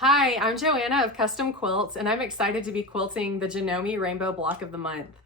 Hi, I'm Joanna of Custom Quilts, and I'm excited to be quilting the Janome Rainbow Block of the Month.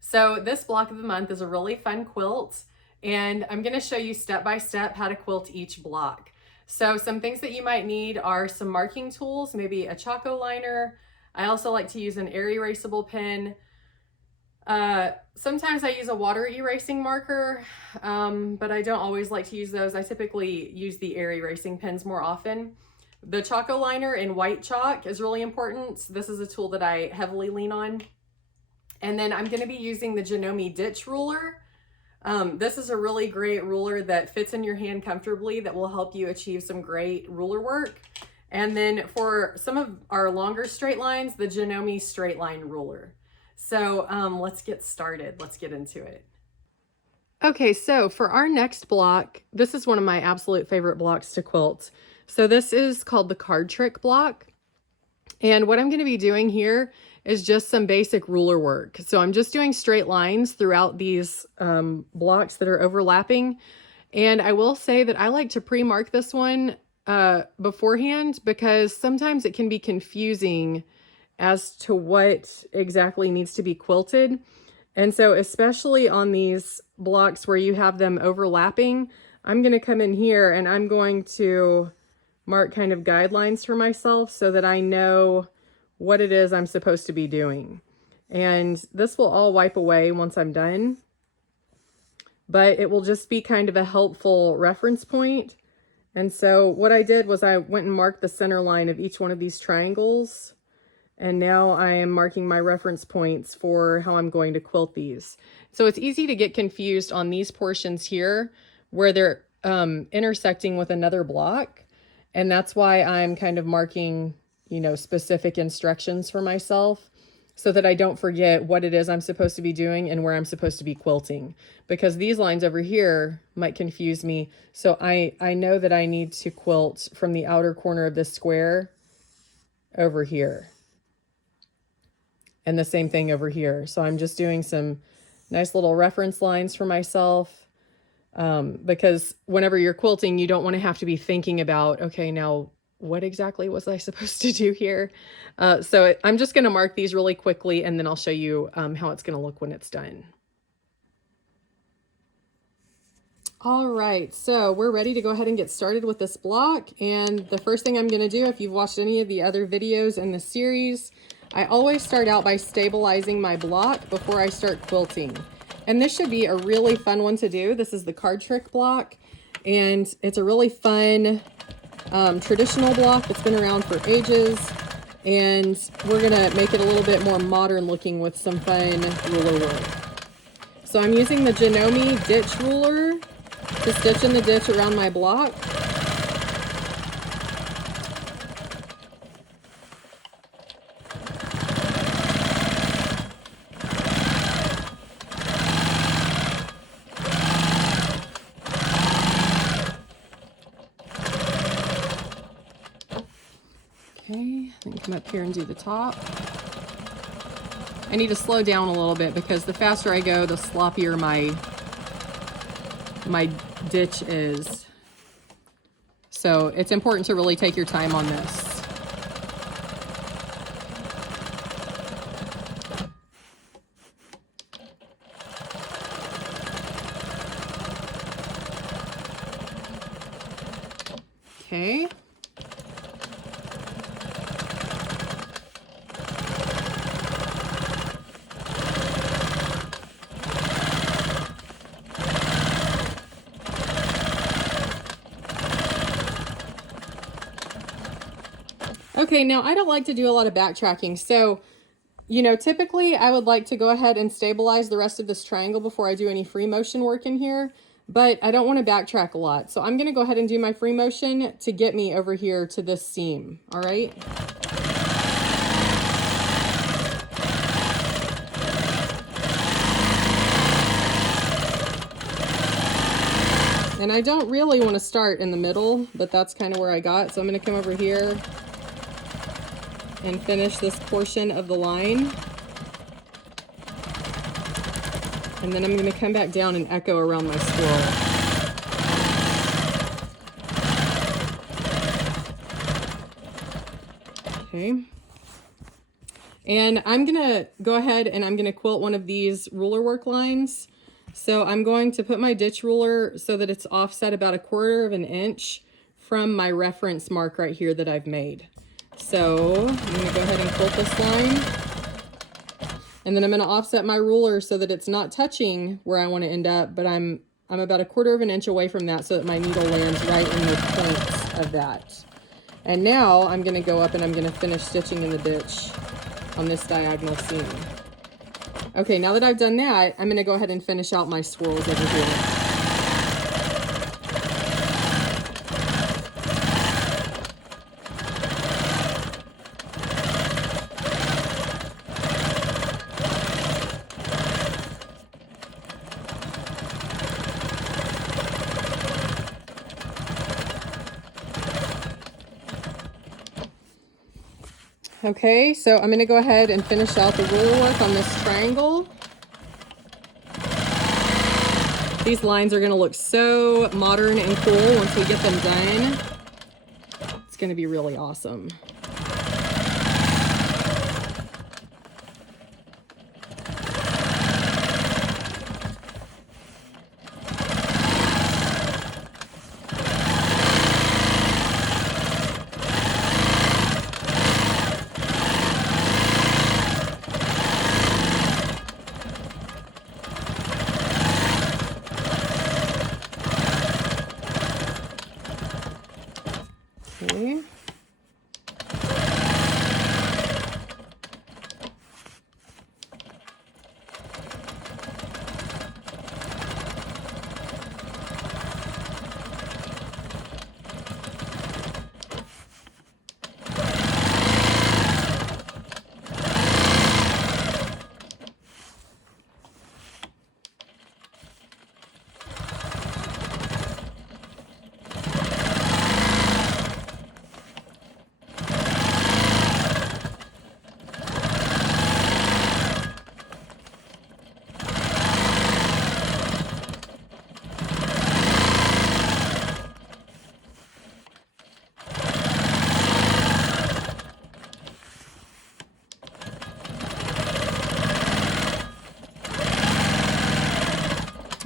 So this block of the month is a really fun quilt, and I'm going to show you step by step how to quilt each block. So some things that you might need are some marking tools, maybe a Choco liner. I also like to use an air erasable pen. Sometimes I use a water erasing marker, but I don't always like to use those. I typically use the air erasing pens more often. The Choco liner in white chalk is really important. This is a tool that I heavily lean on. And then I'm going to be using the Janome ditch ruler. This is a really great ruler that fits in your hand comfortably that will help you achieve some great ruler work. And then for some of our longer straight lines, the Janome straight line ruler. So let's get started. Let's get into it. Okay, so for our next block, this is one of my absolute favorite blocks to quilt. So this is called the card trick block. And what I'm going to be doing here is just some basic ruler work. So I'm just doing straight lines throughout these blocks that are overlapping. And I will say that I like to pre-mark this one beforehand because sometimes it can be confusing as to what exactly needs to be quilted. And so especially on these blocks where you have them overlapping, I'm going to come in here and I'm going to mark kind of guidelines for myself so that I know what it is I'm supposed to be doing. And this will all wipe away once I'm done, but it will just be kind of a helpful reference point. And so what I did was I went and marked the center line of each one of these triangles. And now I am marking my reference points for how I'm going to quilt these. So it's easy to get confused on these portions here where they're intersecting with another block. And that's why I'm kind of marking, you know, specific instructions for myself so that I don't forget what it is I'm supposed to be doing and where I'm supposed to be quilting. Because these lines over here might confuse me. So I know that I need to quilt from the outer corner of this square over here. And the same thing over here. So I'm just doing some nice little reference lines for myself. Because whenever you're quilting, you don't want to have to be thinking about, okay, now what exactly was I supposed to do here? So I'm just going to mark these really quickly and then I'll show you how it's going to look when it's done. All right, so we're ready to go ahead and get started with this block. And the first thing I'm going to do, if you've watched any of the other videos in the series, I always start out by stabilizing my block before I start quilting. And this should be a really fun one to do. This is the card trick block, and it's a really fun traditional block that's been around for ages. And we're gonna make it a little bit more modern looking with some fun ruler work. So I'm using the Janome ditch ruler to stitch in the ditch around my block. Okay, then come up here and do the top. I need to slow down a little bit because the faster I go, the sloppier my ditch is. So it's important to really take your time on this. Okay. Okay, now I don't like to do a lot of backtracking. So, you know, typically I would like to go ahead and stabilize the rest of this triangle before I do any free motion work in here, but I don't want to backtrack a lot. So I'm going to go ahead and do my free motion to get me over here to this seam. All right. And I don't really want to start in the middle, but that's kind of where I got. So I'm going to come over here and finish this portion of the line. And then I'm going to come back down and echo around my swirl. Okay. And I'm gonna go ahead and I'm gonna quilt one of these ruler work lines. So I'm going to put my ditch ruler so that it's offset about 1/4 of an inch from my reference mark right here that I've made. So I'm gonna go ahead and quilt this line. And then I'm gonna offset my ruler so that it's not touching where I wanna end up, but I'm about 1/4 of an inch away from that so that my needle lands right in the points of that. And now I'm gonna go up and I'm gonna finish stitching in the ditch on this diagonal seam. Okay, now that I've done that, I'm gonna go ahead and finish out my swirls over here. Okay, so I'm going to go ahead and finish out the ruler work on this triangle. These lines are going to look so modern and cool once we get them done. It's going to be really awesome. Okay.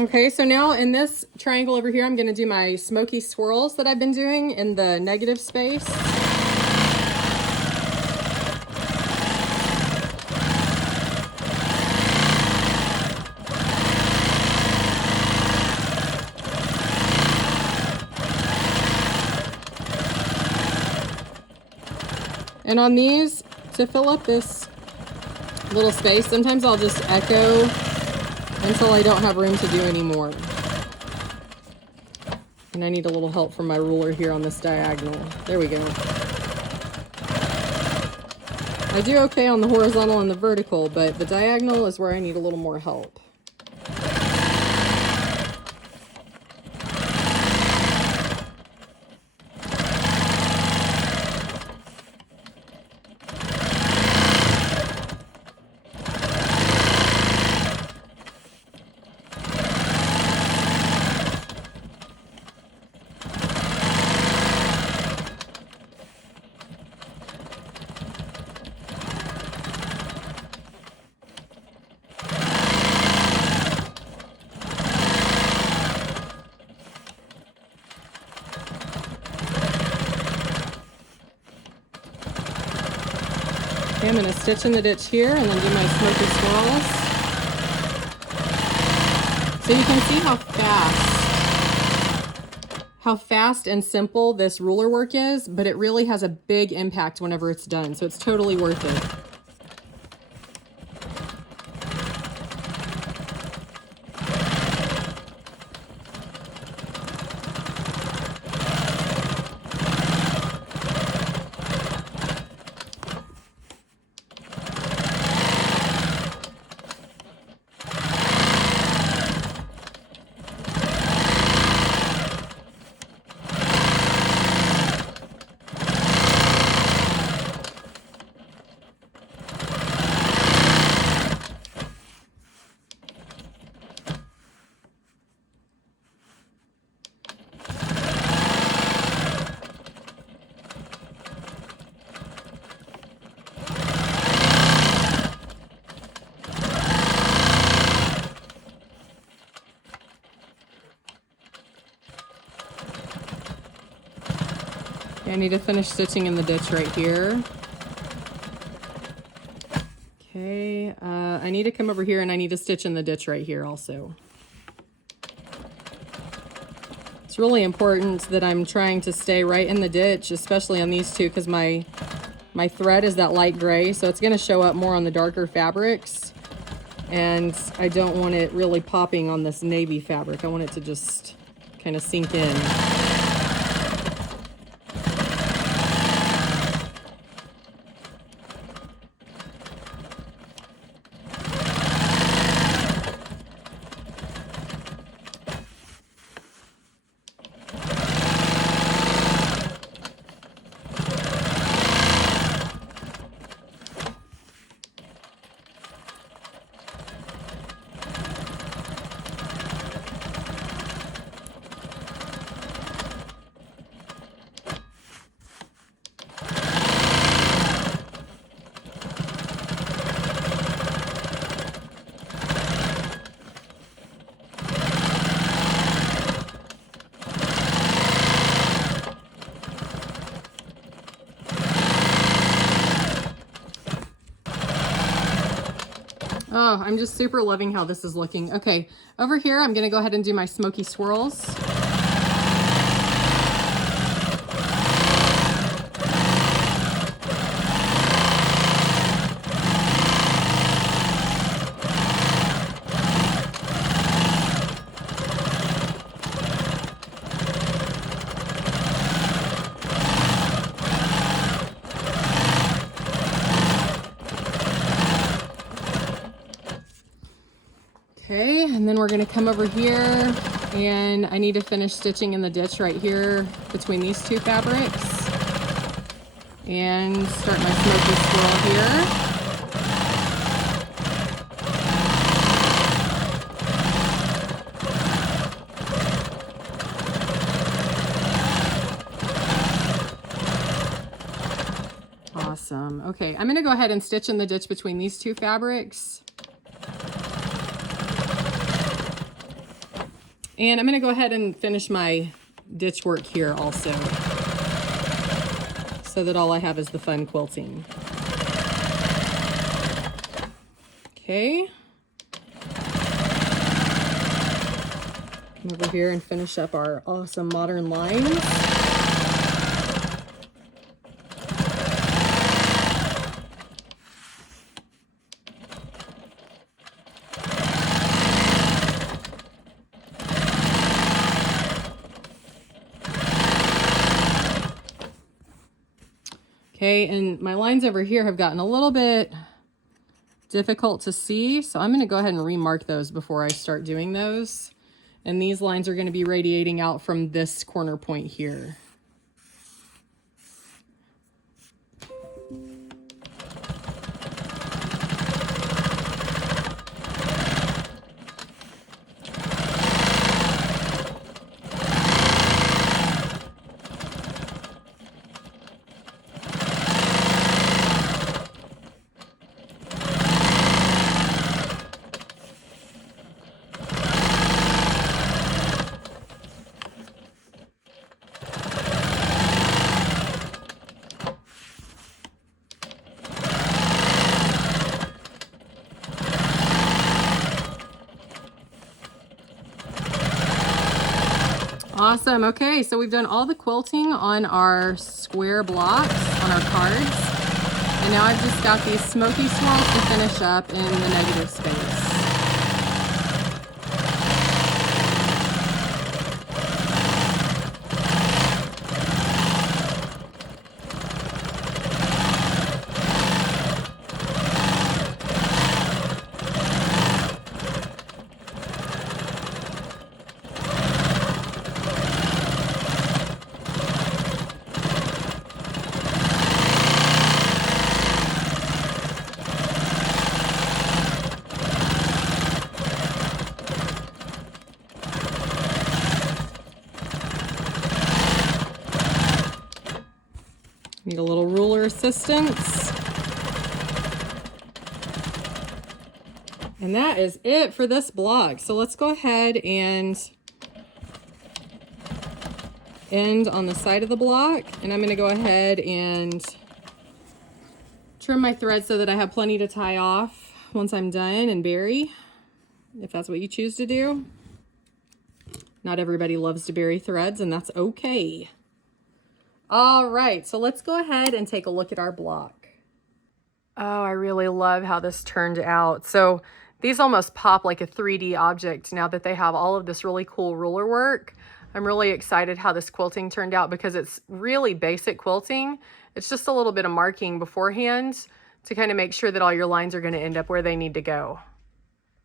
Okay, so now in this triangle over here, I'm going to do my smoky swirls that I've been doing in the negative space. And on these, to fill up this little space, sometimes I'll just echo until I don't have room to do anymore. And I need a little help from my ruler here on this diagonal. There we go. I do okay on the horizontal and the vertical, but the diagonal is where I need a little more help. Okay, I'm going to stitch in the ditch here and then do my smoky swirls. So you can see how fast and simple this ruler work is, but it really has a big impact whenever it's done. So it's totally worth it. Okay, I need to finish stitching in the ditch right here. Okay, I need to come over here and I need to stitch in the ditch right here also. It's really important that I'm trying to stay right in the ditch, especially on these two, because my thread is that light gray, so it's going to show up more on the darker fabrics. And I don't want it really popping on this navy fabric. I want it to just kind of sink in. Oh, I'm just super loving how this is looking. Okay, over here, I'm gonna go ahead and do my smoky swirls. Okay, and then we're gonna come over here and I need to finish stitching in the ditch right here between these two fabrics and start my smoky swirl here. Awesome. Okay, I'm gonna go ahead and stitch in the ditch between these two fabrics. And I'm going to go ahead and finish my ditch work here also, so that all I have is the fun quilting. Okay. Come over here and finish up our awesome modern lines. Okay, and my lines over here have gotten a little bit difficult to see, so I'm going to go ahead and remark those before I start doing those. And these lines are going to be radiating out from this corner point here. Awesome. Okay, so we've done all the quilting on our square blocks on our cards. And now I've just got these smoky swirls to finish up in the negative space. Need a little ruler assistance. And that is it for this blog. So let's go ahead and end on the side of the block, and I'm going to go ahead and trim my thread so that I have plenty to tie off once I'm done and bury, if that's what you choose to do. Not everybody loves to bury threads, and that's okay. All right, so let's go ahead and take a look at our block. Oh, I really love how this turned out. So these almost pop like a 3D object now that they have all of this really cool ruler work. I'm really excited how this quilting turned out because it's really basic quilting. It's just a little bit of marking beforehand to kind of make sure that all your lines are going to end up where they need to go.